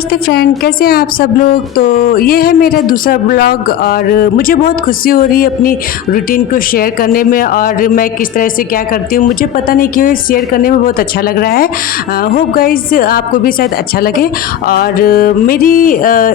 नमस्ते फ्रेंड, कैसे हैं आप सब लोग। तो ये है मेरा दूसरा ब्लॉग और मुझे बहुत खुशी हो रही है अपनी रूटीन को शेयर करने में और मैं किस तरह से क्या करती हूँ। मुझे पता नहीं क्यों शेयर करने में बहुत अच्छा लग रहा है। होप गाइस आपको भी शायद अच्छा लगे। और मेरी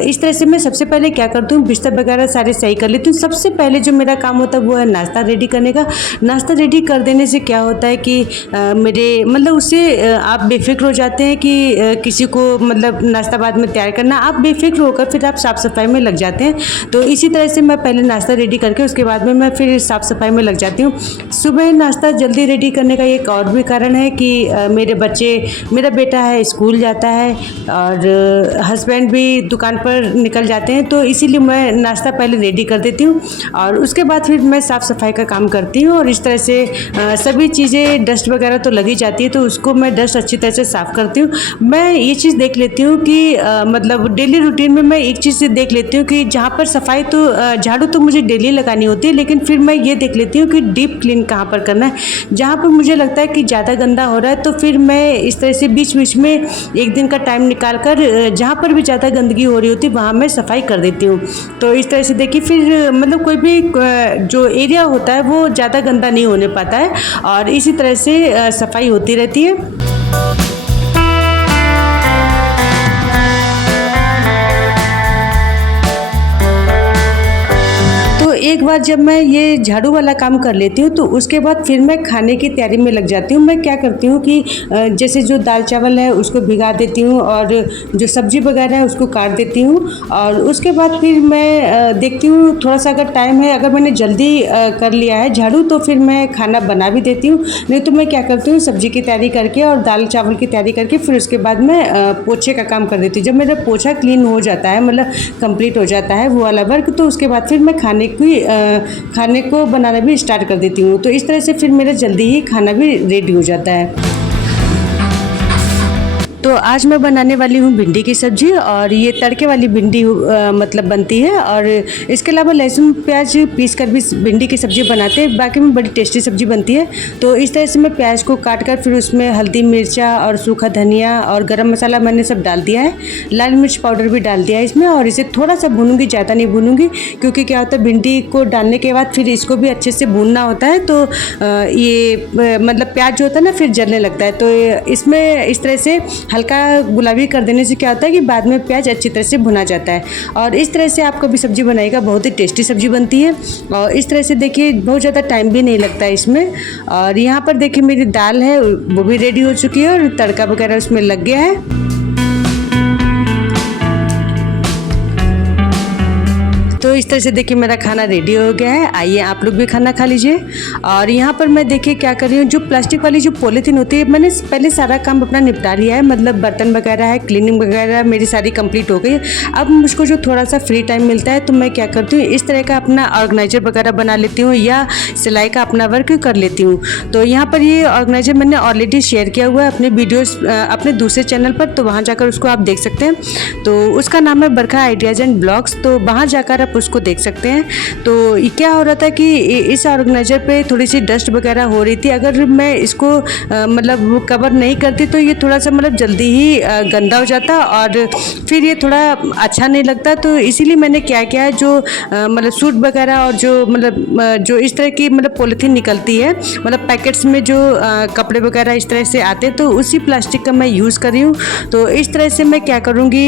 इस तरह से मैं सबसे पहले क्या करती हूँ, बिस्तर वगैरह सारे सही कर लेती हूँ। सबसे पहले जो मेरा काम होता है वो है नाश्ता रेडी करने का। नाश्ता रेडी कर देने से क्या होता है कि मेरे मतलब उससे आप बेफिक्र हो जाते हैं कि किसी को मतलब नाश्ता बाद में तैयार करना, आप बेफिक्र होकर फिर आप साफ़ सफाई में लग जाते हैं। तो इसी तरह से मैं पहले नाश्ता रेडी करके उसके बाद में मैं फिर साफ़ सफाई में लग जाती हूँ। सुबह नाश्ता जल्दी रेडी करने का एक और भी कारण है कि मेरा बेटा है स्कूल जाता है और हस्बैंड भी दुकान पर निकल जाते हैं, तो इसीलिए मैं नाश्ता पहले रेडी कर देती हूँ और उसके बाद फिर मैं साफ़ सफाई का काम करती हूँ। और इस तरह से सभी चीज़ें डस्ट वगैरह तो लगी जाती है, तो उसको मैं डस्ट अच्छी तरह से साफ़ करती हूँ। मैं ये चीज़ देख लेती हूँ कि मतलब डेली रूटीन में मैं एक चीज़ देख लेती हूँ कि जहाँ पर सफाई तो झाड़ू तो मुझे डेली लगानी होती है, लेकिन फिर मैं ये देख लेती हूँ कि डीप क्लीन कहाँ पर करना है। जहाँ पर मुझे लगता है कि ज़्यादा गंदा हो रहा है तो फिर मैं इस तरह से बीच बीच में एक दिन का टाइम निकाल कर जहाँ पर भी ज़्यादा गंदगी हो रही होती है वहाँ मैं सफाई कर देती हूँ। तो इस तरह से देखिए फिर मतलब कोई भी जो एरिया होता है वो ज़्यादा गंदा नहीं होने पाता है और इसी तरह से सफाई होती रहती है। एक बार जब मैं ये झाड़ू वाला काम कर लेती हूँ तो उसके बाद फिर मैं खाने की तैयारी में लग जाती हूँ। मैं क्या करती हूँ कि जैसे जो दाल चावल है उसको भिगा देती हूँ और जो सब्जी वगैरह है उसको काट देती हूँ और उसके बाद फिर मैं देखती हूँ थोड़ा सा अगर टाइम है, अगर मैंने जल्दी कर लिया है झाड़ू तो फिर मैं खाना बना भी देती हूँ। नहीं तो मैं क्या करती हूँ सब्जी की तैयारी करके और दाल चावल की तैयारी करके फिर उसके बाद मैं पोछे का काम कर देती हूँ। जब मेरा पोछा क्लीन हो जाता है मतलब कंप्लीट हो जाता है वो वाला वर्क, तो उसके बाद फिर मैं खाने को बनाना भी स्टार्ट कर देती हूँ। तो इस तरह से फिर मेरा जल्दी ही खाना भी रेडी हो जाता है। तो आज मैं बनाने वाली हूँ भिंडी की सब्ज़ी और ये तड़के वाली भिंडी मतलब बनती है और इसके अलावा लहसुन प्याज पीस कर भी भिंडी की सब्ज़ी बनाते हैं। बाकी में बड़ी टेस्टी सब्ज़ी बनती है। तो इस तरह से मैं प्याज को काट कर फिर उसमें हल्दी मिर्चा और सूखा धनिया और गरम मसाला मैंने सब डाल दिया है, लाल मिर्च पाउडर भी डाल दिया है इसमें और इसे थोड़ा सा भूनूंगी, ज़्यादा नहीं भूनूंगी क्योंकि क्या होता है भिंडी को डालने के बाद फिर इसको भी अच्छे से भूनना होता है। तो ये मतलब प्याज जो होता है ना फिर जलने लगता है। तो इसमें इस तरह से हल्का गुलाबी कर देने से क्या होता है कि बाद में प्याज अच्छी तरह से भुना जाता है और इस तरह से आप कभी सब्ज़ी बनाएगा बहुत ही टेस्टी सब्ज़ी बनती है। और इस तरह से देखिए बहुत ज़्यादा टाइम भी नहीं लगता है इसमें। और यहाँ पर देखिए मेरी दाल है वो भी रेडी हो चुकी है और तड़का वगैरह उसमें लग गया है। तो इस तरह से देखिए मेरा खाना रेडी हो गया है। आइए आप लोग भी खाना खा लीजिए। और यहाँ पर मैं देखिए क्या कर रही हूँ, जो प्लास्टिक वाली जो पॉलीथीन होती है मैंने पहले सारा काम अपना निपटा लिया है, मतलब बर्तन वगैरह है, क्लीनिंग वगैरह मेरी सारी कंप्लीट हो गई है। अब मुझको जो थोड़ा सा फ्री टाइम मिलता है तो मैं क्या करती हूँ इस तरह का अपना ऑर्गेनाइजर वगैरह बना लेती हूँ या सिलाई का अपना वर्क कर लेती हूँ। तो यहाँ पर ये ऑर्गेनाइजर मैंने ऑलरेडी शेयर किया हुआ है अपने वीडियोज़ अपने दूसरे चैनल पर, तो वहाँ जाकर उसको आप देख सकते हैं। तो उसका नाम है बरखा आइडियाज़ एंड ब्लॉग्स, तो वहाँ जाकर आप उसको देख सकते हैं। तो ये क्या हो रहा था कि इस ऑर्गेनाइजर पे थोड़ी सी डस्ट वगैरह हो रही थी, अगर मैं इसको मतलब कवर नहीं करती तो ये थोड़ा सा मतलब जल्दी ही गंदा हो जाता और फिर ये थोड़ा अच्छा नहीं लगता। तो इसीलिए मैंने क्या किया जो मतलब सूट वगैरह और जो इस तरह की मतलब पॉलीथीन निकलती है मतलब पैकेट्स में जो कपड़े वगैरह इस तरह से आते हैं तो उसी प्लास्टिक का मैं यूज़ कर रही हूँ। तो इस तरह से मैं क्या करूँगी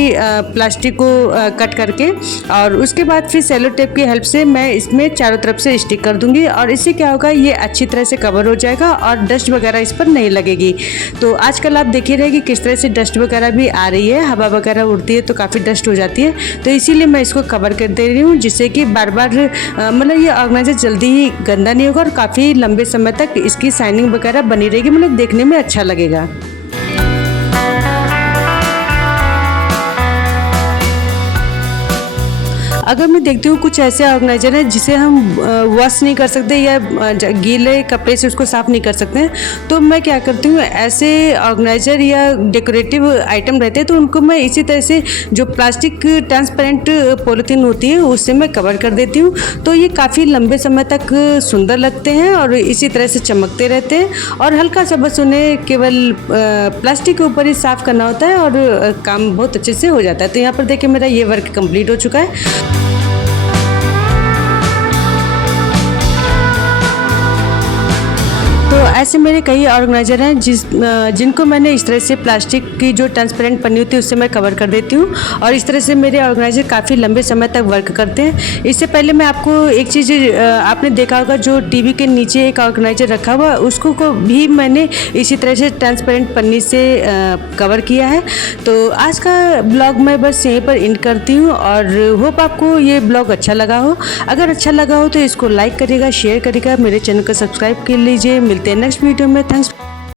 प्लास्टिक को कट करके और उसके बाद फिर सेलो टेप की हेल्प से मैं इसमें चारों तरफ से स्टिक कर दूंगी और इससे क्या होगा ये अच्छी तरह से कवर हो जाएगा और डस्ट वगैरह इस पर नहीं लगेगी। तो आजकल आप देखिए रहे कि किस तरह से डस्ट वगैरह भी आ रही है, हवा वगैरह उड़ती है तो काफ़ी डस्ट हो जाती है। तो इसीलिए मैं इसको कवर कर दे रही हूँ जिससे कि बार बार मतलब ये ऑर्गेनाइजर जल्दी ही गंदा नहीं होगा और काफ़ी लंबे समय तक इसकी शाइनिंग वगैरह बनी रहेगी, मतलब देखने में अच्छा लगेगा। अगर मैं देखती हूँ कुछ ऐसे ऑर्गेनाइजर हैं जिसे हम वॉश नहीं कर सकते या गीले कपड़े से उसको साफ़ नहीं कर सकते हैं, तो मैं क्या करती हूँ, ऐसे ऑर्गेनाइजर या डेकोरेटिव आइटम रहते हैं तो उनको मैं इसी तरह से जो प्लास्टिक ट्रांसपेरेंट पॉलीथीन होती है उससे मैं कवर कर देती हूँ। तो ये काफ़ी लंबे समय तक सुंदर लगते हैं और इसी तरह से चमकते रहते हैं और हल्का सा बस उन्हें केवल प्लास्टिक के ऊपर ही साफ़ करना होता है और काम बहुत अच्छे से हो जाता है। तो यहाँ पर देखिए मेरा ये वर्क कंप्लीट हो चुका है। तो ऐसे मेरे कई ऑर्गेनाइजर हैं जिनको मैंने इस तरह से प्लास्टिक की जो ट्रांसपेरेंट पन्नी होती है उससे मैं कवर कर देती हूँ और इस तरह से मेरे ऑर्गेनाइजर काफ़ी लंबे समय तक वर्क करते हैं। इससे पहले मैं आपको एक चीज़ आपने देखा होगा, जो टीवी के नीचे एक ऑर्गेनाइजर रखा हुआ उसको भी मैंने इसी तरह से ट्रांसपेरेंट पन्नी से कवर किया है। तो आज का ब्लॉग मैं बस यहीं पर एंड करती हूँ और होप आपको ये ब्लॉग अच्छा लगा हो। अगर अच्छा लगा हो तो इसको लाइक करिएगा, शेयर करिएगा, मेरे चैनल को सब्सक्राइब कर लीजिए। मिलते हैं नेक्स्ट वीडियो में। थैंक्स।